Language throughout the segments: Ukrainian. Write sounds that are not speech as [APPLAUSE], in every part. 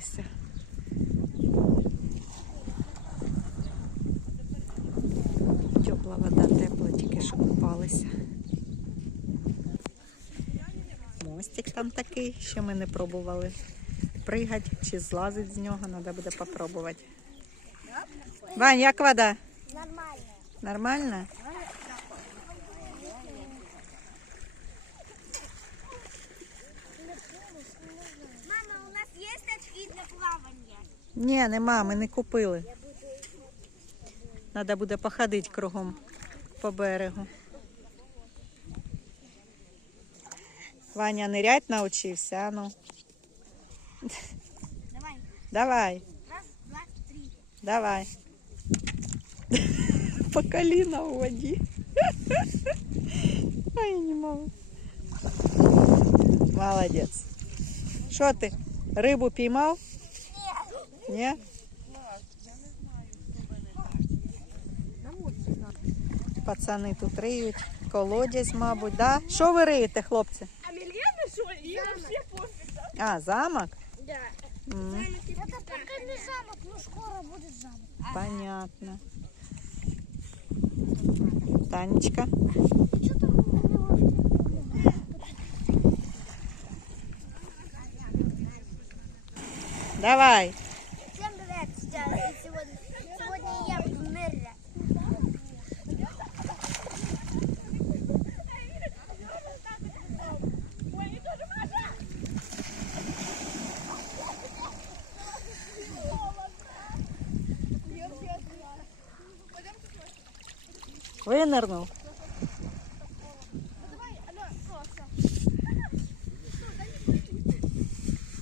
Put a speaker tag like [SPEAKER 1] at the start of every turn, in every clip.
[SPEAKER 1] зібралися. Тепла вода тепла, тільки що купалися. Мостик там такий, що ми не пробували. Пригать чи злазити з нього, треба буде спробувати. Вань, як вода?
[SPEAKER 2] Нормально.
[SPEAKER 1] Нормально? Ні, нема, ми не купили. Треба буде походити кругом по берегу. Ваня нирять навчився, а ну.
[SPEAKER 2] Давай.
[SPEAKER 1] Давай,
[SPEAKER 2] Раз, два, три.
[SPEAKER 1] давай. [LAUGHS] По коліна в воді. [LAUGHS] Ай, не можу. Молодець. Що ти? Рибу піймав? Ні? Пацани тут риють. Колодязь, мабуть, да? Що ви риєте, хлопці?
[SPEAKER 3] А ли? Ей вообще пофиг, да?
[SPEAKER 1] А, замок?
[SPEAKER 2] Да.
[SPEAKER 1] М,
[SPEAKER 2] Это пока не замок, но скоро будет замок.
[SPEAKER 1] понятно. Танечка.
[SPEAKER 2] Что?
[SPEAKER 1] Давай. Винырнул.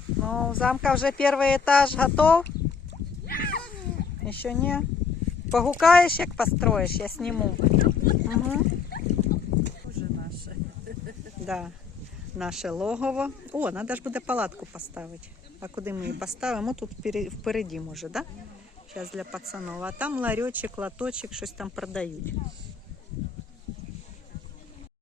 [SPEAKER 1] Ну, у замка уже первый этаж готов? Еще не? Погукаешь, як построишь, я сниму. Угу.
[SPEAKER 4] Уже наше.
[SPEAKER 1] Да. Наше логово. О, треба ж буде палатку поставити. А куди ми її поставимо? Тут впере- впереді може, да? Зараз для пацанов. А там ларьочок, лоточок, щось там продають.